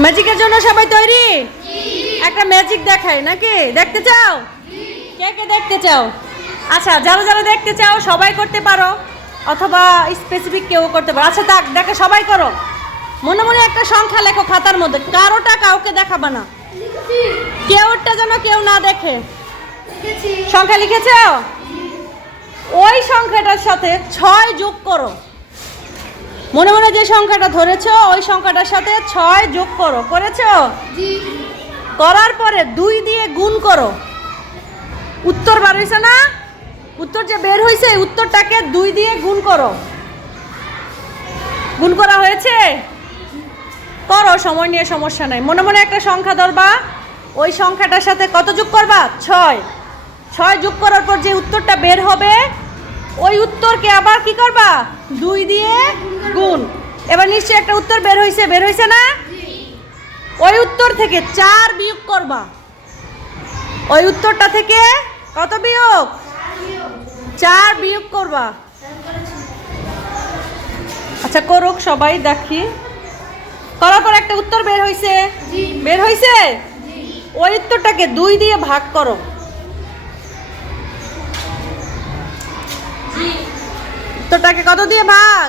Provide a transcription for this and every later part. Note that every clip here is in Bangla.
ম্যাজিকের জন্য সবাই তৈরি? একটা ম্যাজিক দেখাই নাকি? দেখতে চাও? কে কে দেখতে চাও? আচ্ছা, যারা যারা দেখতে চাও সবাই করতে পারো, অথবা স্পেসিফিক কেউ করতে পারো। আচ্ছা থাক, দেখে সবাই করো। মনে মনে একটা সংখ্যা লেখো খাতার মধ্যে, কারোটা কাউকে দেখাবা না, কেউটা যেন কেউ না দেখে। সংখ্যা লিখেছো? ওই সংখ্যাটার সাথে 6 যোগ করো। মনে মনে যে সংখ্যাটা ধরেছো ওই সংখ্যাটার সাথে 6 যোগ করো। করেছো? করার পরে 2 দিয়ে গুণ করো। উত্তর বার হয়েছে না? উত্তর যে বের হয়েছে উত্তরটাকে 2 দিয়ে গুণ করো। গুণ করা হয়েছে? করো, সময় নিয়ে, সমস্যা নাই। মনে মনে একটা সংখ্যা ধরবা, ওই সংখ্যাটার সাথে কত যোগ করবা? 6 যোগ করার পর যে উত্তরটা বের হবে ওই উত্তরকে আবার কি করবা? 2 দিয়ে গুণ। এবার নিশ্চয়ই একটা উত্তর বের হয়েছে না? ওই উত্তর থেকে 4 বিয়োগ করবা। ওই উত্তরটা থেকে কত বিয়োগ? 4 বিয়োগ করবা। আচ্ছা করুক সবাই, দেখি। করার পর একটা উত্তর বের হয়েছে, ওই উত্তরটাকে 2 দিয়ে ভাগ করো। উত্তরটাকে কত দিয়ে ভাগ?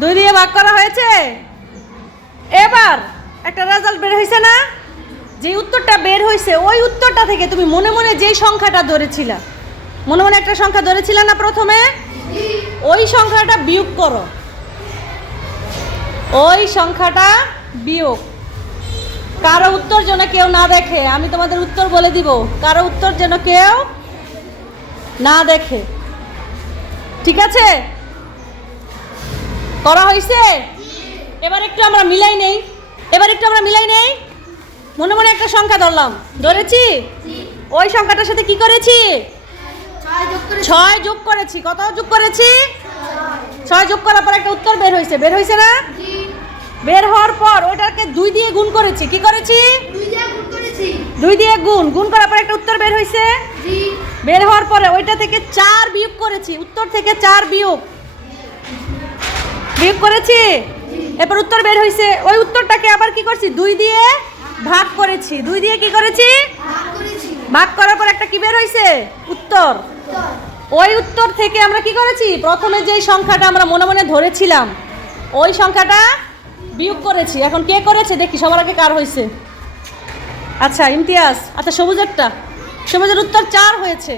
2 দিয়ে ভাগ করা হয়েছে। এবার একটা রেজাল্ট বের হয়েছে না? যে উত্তরটা বের হয়েছে ওই উত্তরটা থেকে তুমি মনে মনে যেই সংখ্যাটা ধরেছিলা, মনে মনে একটা সংখ্যা ধরেছিলা না প্রথমে, ওই সংখ্যাটা বিয়োগ করো। ওই সংখ্যাটা বিয়োগ। কারো উত্তর যেন কেউ না দেখে, আমি তোমাদের উত্তর বলে দিব, কারো উত্তর যেন কেউ না দেখে। ঠিক আছে? করা হয়েছে? এবার একটু আমরা মিলাই নেই। মনে মনে একটা সংখ্যা ধরলাম, ধরেছি। ওই সংখ্যাটার সাথে কি করেছি? 6 যোগ করেছি। কত যোগ করেছি? 6 যোগ করার পর একটা উত্তর বের হয়েছে না? বের হওয়ার পর ওটাকে 2 দিয়ে গুণ করেছি। কি করেছি? 2 দিয়ে গুণ করার পর একটা উত্তর বের হয়েছে। বের হওয়ার পরে ওইটা থেকে 4 বিয়োগ করেছি। উত্তর থেকে 4 বিয়োগ করেছি। এরপর উত্তর বের হয়েছে, ওই উত্তরটাকে আবার কি করছি? 2 দিয়ে ভাগ করেছি। 2 দিয়ে কি করেছি? ভাগ করার পর একটা কি বের হয়েছে? উত্তর। ওই উত্তর থেকে আমরা কি করেছি? প্রথমে যেই সংখ্যাটা আমরা মনে মনে ধরেছিলাম ওই সংখ্যাটা বিয়োগ করেছি। এখন কে করেছে দেখি সবার আগে কার হয়েছে। আচ্ছা ইমতিয়াজ। আচ্ছা সবুজের উত্তর 4 হয়েছে।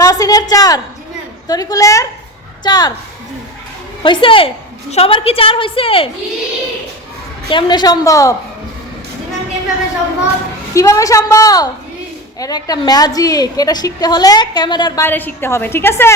তাসিনের 4, তরিকুলের 4 হয়েছে। সবার কি 4 হয়েছে? কেমনে সম্ভব? কিভাবে সম্ভব? এটা একটা ম্যাজিক। এটা শিখতে হলে ক্যামেরার বাইরে শিখতে হবে। ঠিক আছে?